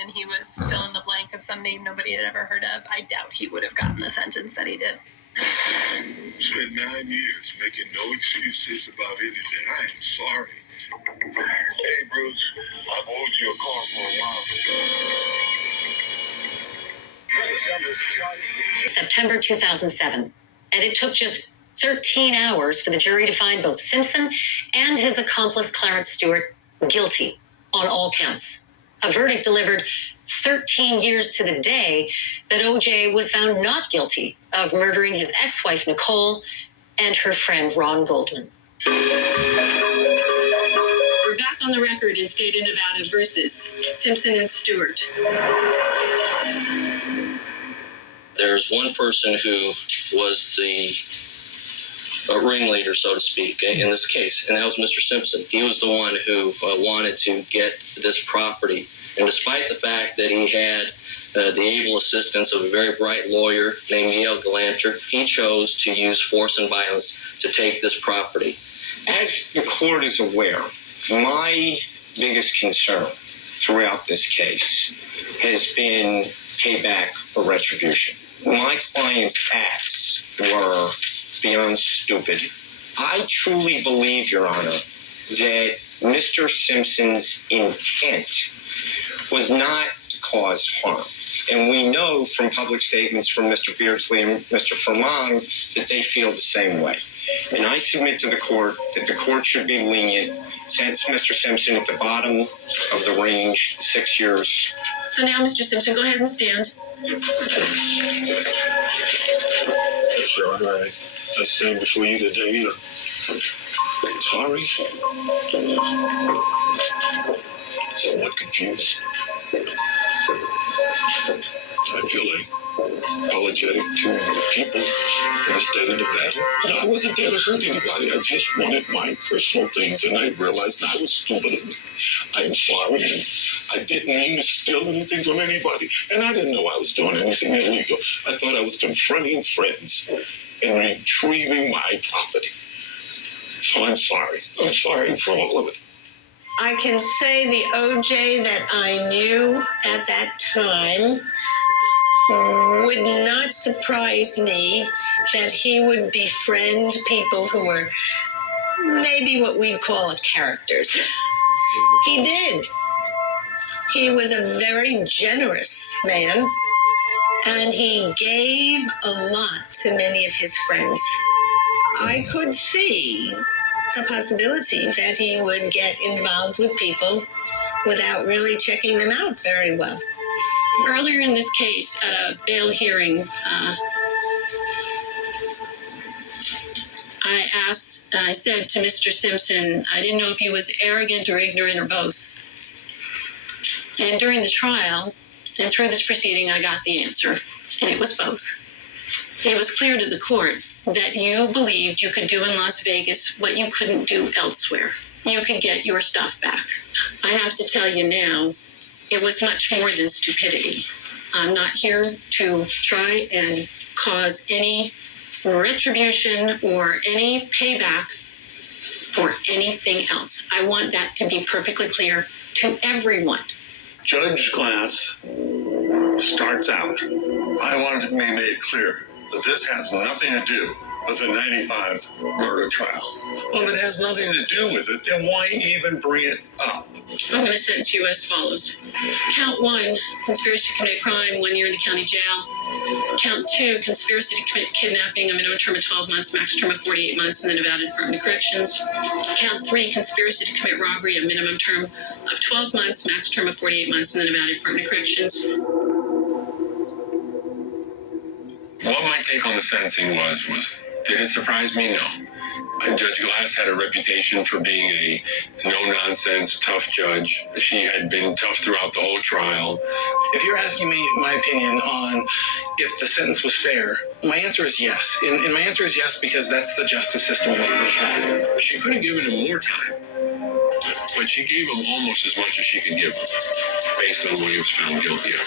and he was fill in the blank of some name nobody had ever heard of, I doubt he would have gotten the sentence that he did. Spent 9 years making no excuses about anything. I am sorry. Hey, Bruce, I've owed you a car for a while. September 2007, and it took just 13 hours for the jury to find both Simpson and his accomplice Clarence Stewart guilty on all counts. A verdict delivered 13 years to the day that O.J. was found not guilty of murdering his ex-wife Nicole and her friend Ron Goldman. We're back on the record in State of Nevada versus Simpson and Stewart. There's one person who was the ringleader, so to speak, in this case, and that was Mr. Simpson. He was the one who wanted to get this property. And despite the fact that he had the able assistance of a very bright lawyer named Neil Galanter, he chose to use force and violence to take this property. As the court is aware, my biggest concern throughout this case has been payback or retribution. My client's acts were beyond stupid. I truly believe, Your Honor, that Mr. Simpson's intent was not to cause harm. And we know from public statements from Mr. Beardsley and Mr. Furman that they feel the same way. And I submit to the court that the court should be lenient, sentence Mr. Simpson at the bottom of the range, 6 years. So now, Mr. Simpson, go ahead and stand. Yes, Your Honor, I stand before you today. Sorry. Somewhat confused. I feel like apologetic to the people in the state of Nevada. And I wasn't there to hurt anybody. I just wanted my personal things, and I realized I was stupid of me. I'm sorry. And I didn't mean to steal anything from anybody, and I didn't know I was doing anything illegal. I thought I was confronting friends and retrieving my property. So I'm sorry. I'm sorry for all of it. I can say the OJ that I knew at that time would not surprise me that he would befriend people who were maybe what we'd call characters. He did. He was a very generous man, and he gave a lot to many of his friends. I could see the possibility that he would get involved with people without really checking them out very well. Earlier in this case, at a bail hearing, I said to Mr. Simpson, I didn't know if he was arrogant or ignorant or both. And during the trial, and through this proceeding, I got the answer, and it was both. It was clear to the court that you believed you could do in Las Vegas what you couldn't do elsewhere. You could get your stuff back. I have to tell you now, it was much more than stupidity. I'm not here to try and cause any retribution or any payback for anything else. I want that to be perfectly clear to everyone. Judge Glass starts out. I want it to be made clear that this has nothing to do with the 95 murder trial. Well, if it has nothing to do with it, then why even bring it up? I'm going to sentence you as follows. Count 1, conspiracy to commit crime, 1 year in the county jail. Count 2, conspiracy to commit kidnapping, a minimum term of 12 months, max term of 48 months in the Nevada Department of Corrections. Count 3, conspiracy to commit robbery, a minimum term of 12 months, max term of 48 months in the Nevada Department of Corrections. What my take on the sentencing was did it surprise me? No. Judge Glass had a reputation for being a no-nonsense, tough judge. She had been tough throughout the whole trial. If you're asking me my opinion on if the sentence was fair, my answer is yes. And my answer is yes because that's the justice system we have. She could have given him more time, but she gave him almost as much as she could give him, based on what he was found guilty of.